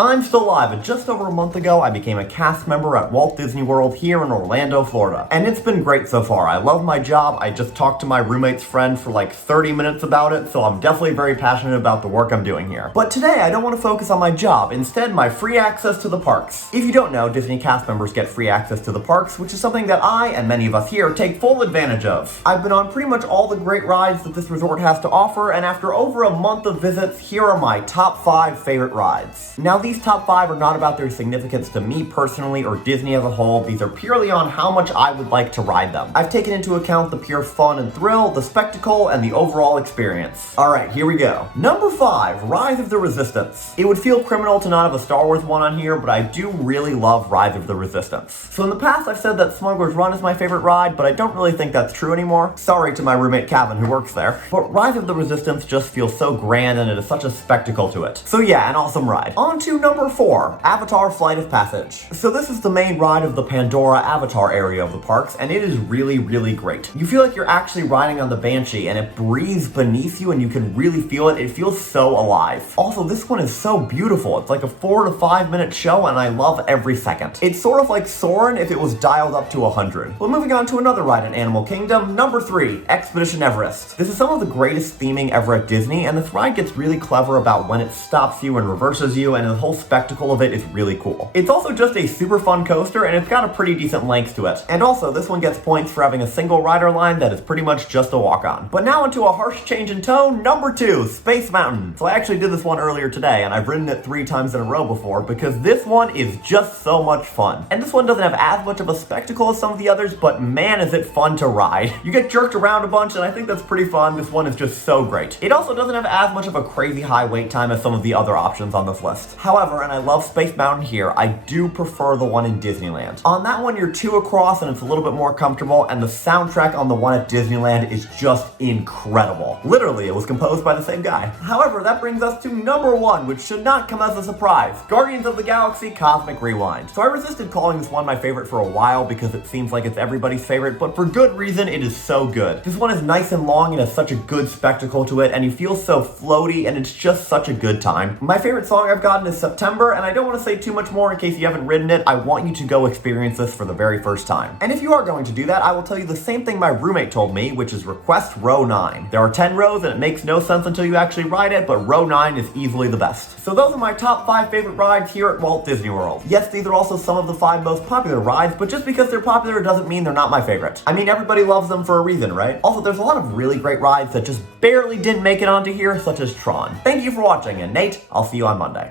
I'm still alive, and just over a month ago, I became a cast member at Walt Disney World here in Orlando, Florida. And it's been great so far. I love my job. I just talked to my roommate's friend for like 30 minutes about it, so I'm definitely very passionate about the work I'm doing here. But today, I don't want to focus on my job, instead my free access to the parks. If you don't know, Disney cast members get free access to the parks, which is something that I, and many of us here, take full advantage of. I've been on pretty much all the great rides that this resort has to offer, and after over a month of visits, here are my top 5 favorite rides. Now, these top 5 are not about their significance to me personally or Disney as a whole. These are purely on how much I would like to ride them. I've taken into account the pure fun and thrill, the spectacle, and the overall experience. Alright, here we go. Number 5, Rise of the Resistance. It would feel criminal to not have a Star Wars one on here, but I do really love Rise of the Resistance. So in the past, I've said that Smuggler's Run is my favorite ride, but I don't really think that's true anymore. Sorry to my roommate Calvin who works there. But Rise of the Resistance just feels so grand and it is such a spectacle to it. So yeah, an awesome ride. On to number 4, Avatar Flight of Passage. So this is the main ride of the Pandora Avatar area of the parks, and it is really, really great. You feel like you're actually riding on the Banshee, and it breathes beneath you and you can really feel it. It feels so alive. Also, this one is so beautiful. It's like a 4 to 5 minute show, and I love every second. It's sort of like Soarin' if it was dialed up to 100. Well, moving on to another ride in Animal Kingdom, number 3, Expedition Everest. This is some of the greatest theming ever at Disney, and this ride gets really clever about when it stops you and reverses you, and the whole spectacle of it is really cool. It's also just a super fun coaster, and it's got a pretty decent length to it. And also, this one gets points for having a single rider line that is pretty much just a walk-on. But now onto a harsh change in tone, number 2, Space Mountain. So I actually did this one earlier today, and I've ridden it 3 times in a row before, because this one is just so much fun. And this one doesn't have as much of a spectacle as some of the others, but man is it fun to ride. You get jerked around a bunch, and I think that's pretty fun. This one is just so great. It also doesn't have as much of a crazy high wait time as some of the other options on this list. However, and I love Space Mountain here, I do prefer the one in Disneyland. On that one, you're 2 across and it's a little bit more comfortable, and the soundtrack on the one at Disneyland is just incredible. Literally, it was composed by the same guy. However, that brings us to number 1, which should not come as a surprise. Guardians of the Galaxy Cosmic Rewind. So I resisted calling this one my favorite for a while because it seems like it's everybody's favorite, but for good reason. It is so good. This one is nice and long and has such a good spectacle to it, and you feel so floaty, and it's just such a good time. My favorite song I've gotten is September, and I don't want to say too much more in case you haven't ridden it. I want you to go experience this for the very first time. And if you are going to do that, I will tell you the same thing my roommate told me, which is request row 9. There are 10 rows and it makes no sense until you actually ride it, but row 9 is easily the best. So those are my top 5 favorite rides here at Walt Disney World. Yes, these are also some of the 5 most popular rides, but just because they're popular doesn't mean they're not my favorite. I mean, everybody loves them for a reason, right? Also, there's a lot of really great rides that just barely didn't make it onto here, such as Tron. Thank you for watching, and Nate, I'll see you on Monday.